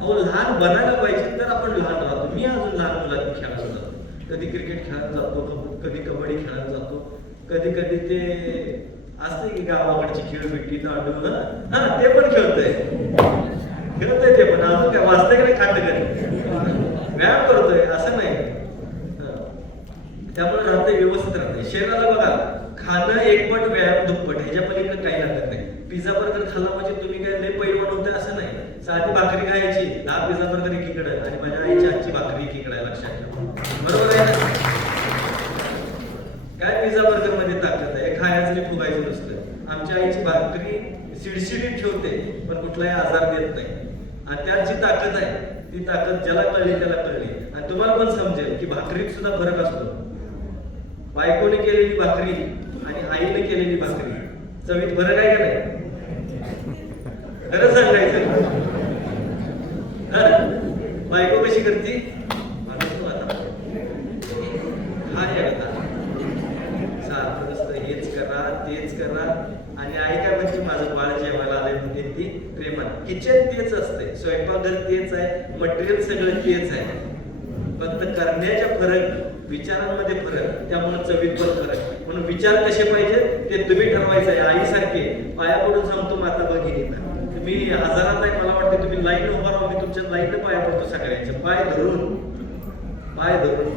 अहो लहान बनायला पाहिजे तर आपण लहान राहतो. मी अजून लहान मुलांनी खेळायला जातो कधी क्रिकेट खेळायला जातो कधी कबड्डी खेळायला जातो कधी कधी ते असते की गावाकडची खेळ भेटली दांडू हा हा, ते पण खेळतोय. खेळतोय ते पण. अजून काय वाचतंय का नाही खात कधी? व्यायाम करतोय असं नाही. त्यामुळे राहते व्यवस्थित राहते शरीराला बघा खाणं एकपट व्यायाम दुप्पट. ह्याच्या पलीकडे काही लागत नाही. पिझ्झा बर्गर खाल्ला म्हणजे तुम्ही काय लय पैलवान होते असं नाही. साधी भाकरी खायची दहा पिझ्झा बर्गर एकीकडे आणि माझ्या आईची आजची भाकरी एकीकडे आहे, लक्षात ठेवा. बरोबर आहे ना? काय पिझ्झा बर्गरमध्ये ताकद आहे? खायचं आणि फुगायचं नसतं. आमच्या आईची भाकरी शिडशिडीत ठेवते पण कुठलाही आजार देत नाही. आणि त्यात जी ताकद आहे. ती ताकद ज्याला कळली त्याला कळली. आणि तुम्हाला पण समजेल की भाकरीत सुद्धा फरक असतो. बायकोने केलेली भाकरी आणि आईने केलेली भाकरी. चवीत फरक आहे का नाही खरं सांगायचं हं? बायको कशी करते म्हणून तू आता हा एकदा सारखं नुसतं हेच करा तेच करा आणि आई काय म्हणते माझं बाळ जेवायला आलंय म्हणते ती प्रेमात किचन तेच असते स्वयंपाकघर तेच आहे मटेरियल सगळं तेच आहे. फक्त करण्याच्या फरक विचारांमध्ये फरक त्यामुळे चवीत पण फरक. म्हणून विचार कसे पाहिजे ते तुम्ही ठरवायचं आहे. आईसारखे पाया पडून सांगतो माता भगिनींना तुम्ही हजारात आहे मला वाटतं तुम्ही लाईन उभा राहा मी तुमच्या लाईन पाया पडतो सगळ्यांच्या. पाय धरून पाय धरून.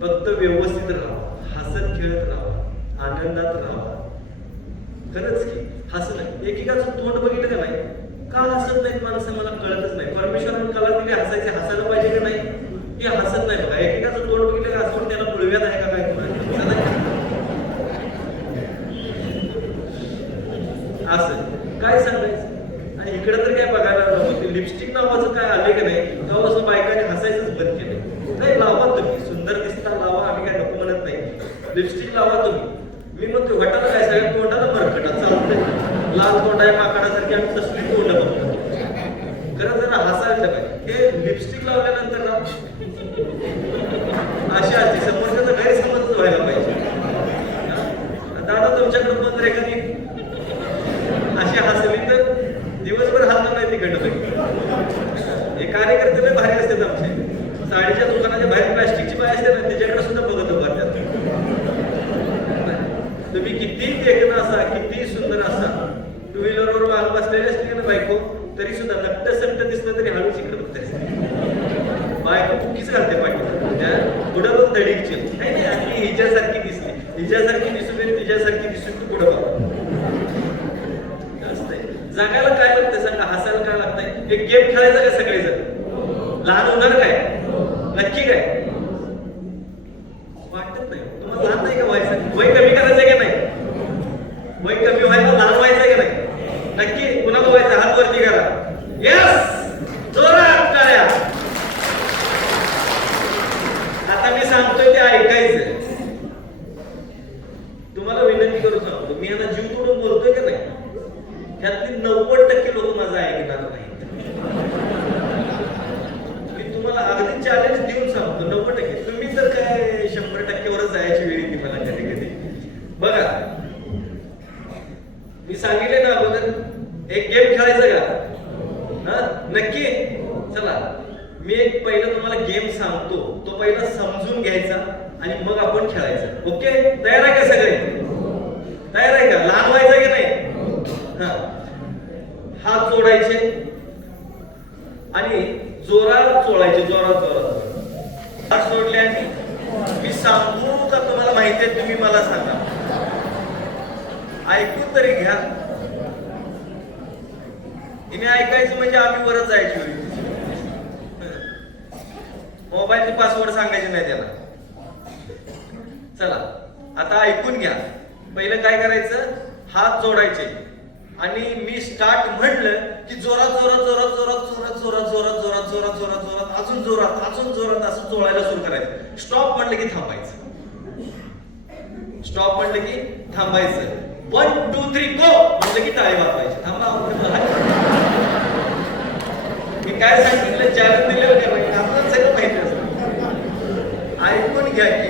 फक्त व्यवस्थित राहा. हसत खेळत राहा. आनंदात राहा. खरंच की हसणं. एकेकाचं तोंड बघितलं का नाही? का हसत नाहीत माणसं मला कळतच नाही. परमेश्वर कला दिली हसायचे हसायला पाहिजे का नाही? ते हसत नाही बघा. एकेकाचं तोंड बघितलं का असं त्याला मुळव्यात आहे का काय तुम्हाला? असं. काय सांगायचं? आणि इकडे तर काय बघायला नको लिपस्टिक नावाचं काय आले का नाही? तेव्हापासून बायकाने हसायचंच बंद केलं. नाही लावा तुम्ही. सुंदर दिसता लावा. आम्ही काय नको म्हणत नाही. लिपस्टिक लावा तुम्ही. मी म्हणतो वटाला काय? सगळ्या तोंडाला मरकटा चालतंय. लाल तोंड आहे माकडासारखी आम्ही तसली तोंड बघतो जरा जरा हसायला पाहिजे हे लिपस्टिक लावल्यानंतर ना अशी असते समोरच्याचा गैरसमज व्हायला पाहिजे. दादा तुमच्याकडे पण एखादी अशी हसली तर दिवसभर हलणार नाही तिकडं हे कार्यकर्ते लय भारी असतात आमचे साडीच्या दुकानाच्या बाहेर प्लास्टिकची बाय असते ना त्याच्याकडे सुद्धा बघत उभारतात तुम्ही किती देखणं असा किती सुंदर असा टू व्हीलरवर माग बसलेले असले ना बायको तरी सुद्धा नट्ट सट्ट दिसलं तरी हळूच इकडे बघते बायको कुकीच घालते पाठी त्या पुढं बघ दडीची नाही नाही अगदी हिच्यासारखी दिसली हिच्यासारखी दिसू दे तिच्यासारखी दिसू तू पुढं बघ असतंय. जगायला काय लागतंय सांगा हसायला काय लागतंय एक गेम खेळायचा का सगळेजण लहान होणार काय? नक्की काय? वाटत नाही. तुम्हाला लहान नाही का व्हायचं? वय कमी करायचं का नाही? वय कमी व्हायला लहान व्हायचं का नाही? नक्की कुणाला व्हायचं हात वरती करा. यस जोरात टाळ्या आता मी सांगतोय ते ऐकायचं तुम्हाला विनंती करू सांगतो मी यांना जीव तोडून बोलतोय का नाही त्यातली नव्वद टक्के लोक माझं ऐकणार नाही मी तुम्हाला अगदी चॅलेंज देऊन सांगतो नव्वद टक्के तुम्ही तर काय शंभर टक्केवरच जायची वेळ येते मला कधी कधी बघा मी सांगितले ना अगोदर एक गेम खेळायचं का हा नक्की चला मी एक पहिलं तुम्हाला गेम सांगतो तो पहिला समजून घ्यायचा आणि मग आपण खेळायचं ओके तयार आहे का सगळे तयार आहे का लहान व्हायचं की नाही हा हात जोडायचे आणि जोरात चोळायचे जोरात जोरात. हात सोडले आणि मी सांगू का तुम्हाला माहिती आहे तुम्ही मला सांगा. ऐकून तरी घ्या. हिने ऐकायचं म्हणजे आम्ही वरच जायची. मोबाईलचे पासवर्ड सांगायचे नाही त्याला. चला आता ऐकून घ्या. पहिलं काय करायचं? हात जोडायचे. आणि मी स्टार्ट म्हटलं की जोरात जोरात जोरात जोरात जोरात जोरात जोरात जोरात जोरात जोरात जोरात अजून जोरात अजून जोरात असं जोडायला सुरू करायचं स्टॉप म्हटलं की थांबायचं स्टॉप म्हटलं की थांबायचं वन टू थ्री गो म्हटलं की टाळी वाजवायची थांबा मी काय सांगितलं चॅलेंज दिले होते सगळं माहिती असतं ऐकून घ्या की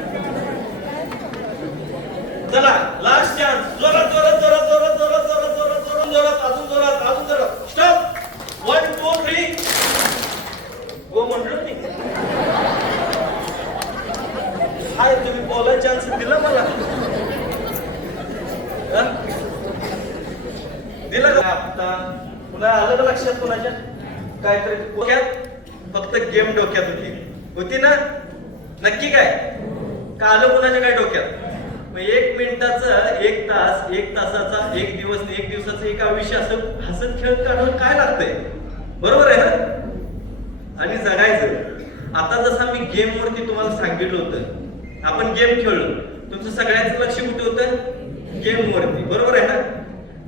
काय आलं का लक्षात कोणाच्या? काहीतरी डोक्यात? फक्त गेम डोक्यात होती. होती ना? नक्की काय? का आलं कोणाच्या काय डोक्यात? मग एक मिनिटाचं एक तास एक तासाचा एक दिवस एक दिवसाचं एक आयुष्य असं हसत खेळत काढून काय लागतंय? बरोबर आहे ना? आणि जगायचं. आता जसं मी गेम वरती तुम्हाला सांगितलं होतं आपण गेम खेळलो. तुमचं सगळ्यांचं लक्ष कुठे होतं? गेम वरती बरोबर आहे ना?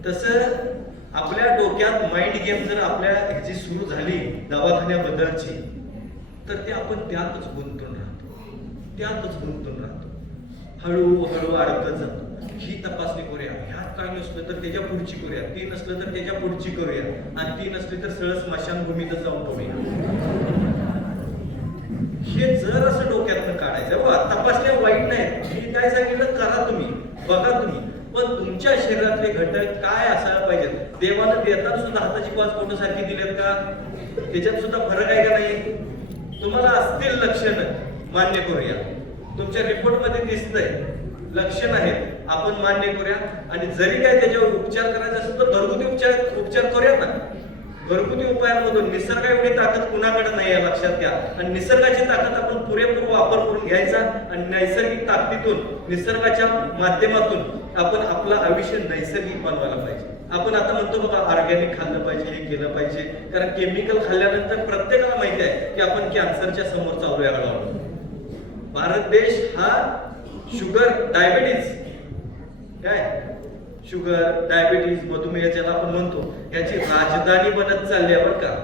तसं आपल्या डोक्यात माइंड गेम जर आपल्या ह्याची सुरू झाली दवाखान्याबद्दलची तर ते आपण त्यातच गुंतून राहतो. त्यातच गुंतून राहतो. हळूहळू अडकत जातो. ही तपासणी करूया. ह्यात काय नसलं तर त्याच्या पुढची करूया. ती नसलं तर त्याच्या पुढची करूया. आणि ती नसली तर सरळ स्मशानभूमीतच जाऊन करूया हे जर असं डोक्यातनं काढायचं बघा तपासण्या वाईट नाही मी काय सांगितलं? करा तुम्ही. बघा तुम्ही. पण तुमच्या शरीरातले घटक काय असायला पाहिजेत? देवानं देताना सुद्धा हाताची पाच बोट सारखी दिलेत का? त्याच्यात सुद्धा फरक आहे का नाही? तुम्हाला असतील लक्षणं मान्य करूया. तुमच्या रिपोर्टमध्ये दिसतंय लक्षण आहेत. आपण मान्य करूया. आणि जरी काय त्याच्यावर उपचार करायचा असेल तर घरगुती उपचार उपचार करूया ना घरगुती उपायांमधून निसर्ग एवढी ताकद कुणाकडे नाही आहे लक्षात घ्या. आणि निसर्गाची ताकद आपण पुरेपूर वापर करून घ्यायचा. आणि नैसर्गिक ताकदीतून निसर्गाच्या माध्यमातून आपण आपलं आयुष्य नैसर्गिक बनवायला पाहिजे. आपण आता म्हणतो बाबा ऑर्गॅनिक खाल्लं पाहिजे हे केलं पाहिजे. कारण केमिकल खाल्ल्यानंतर प्रत्येकाला माहिती आहे की आपण कॅन्सरच्या समोर चालू या हळूहळू भारत देश हा शुगर डायबिटीज काय? शुगर डायबिटीज मधुमेह ज्याला आपण म्हणतो याची राजधानी बनत चालली आहे बरं का?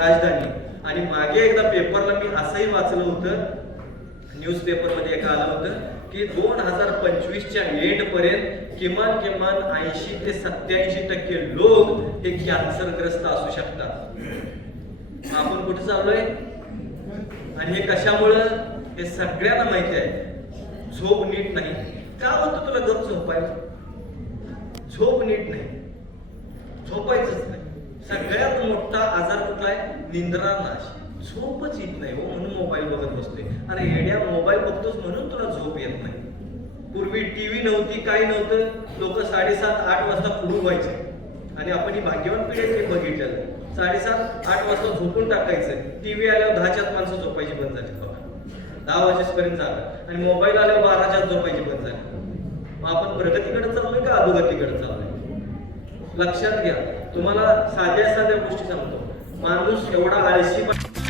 राजधानी. आणि मागे एकदा पेपरला मी असंही वाचलं होतं न्यूज पेपरमध्ये एक आलं होतं की दोन हजार पंचवीसच्या एंड पर्यंत किमान किमान ऐंशी ते सत्याऐंशी टक्के लोक हे कॅन्सरग्रस्त असू शकतात. आपण कुठे चाललोय? आणि हे कशामुळं? हे सगळ्यांना माहिती आहे. झोप नीट नाही. का होतं तुला गप झोपायला? झोप नीट नाही. झोपायचंच नाही. सगळ्यात मोठा आजार कुठला आहे? निंद्रा नाश. झोपच येत नाही हो म्हणून मोबाईल बघत बसतोय. अरे येड्या मोबाईल बघतोच म्हणून तुला झोप येत नाही. पूर्वी टीव्ही नव्हती काही नव्हतं. लोक साडेसात आठ वाजता पुढू व्हायचे. आणि आपण ही भाग्यवान पिढी ते बघितलेलं साडेसात आठ वाजता झोपून टाकायचं. टीव्ही आल्यावर दहाच्यात माणसं झोपायची बंद झाली. बघा. दहा वाजेपर्यंत झालं. आणि मोबाईल आल्यावर बाराच्यात झोपायची बंद झाली. मग आपण प्रगतीकडे चाललोय का अधोगतीकडे चाललोय? लक्षात घ्या. तुम्हाला साध्या साध्या गोष्टी सांगतो. माणूस एवढा आळशी पण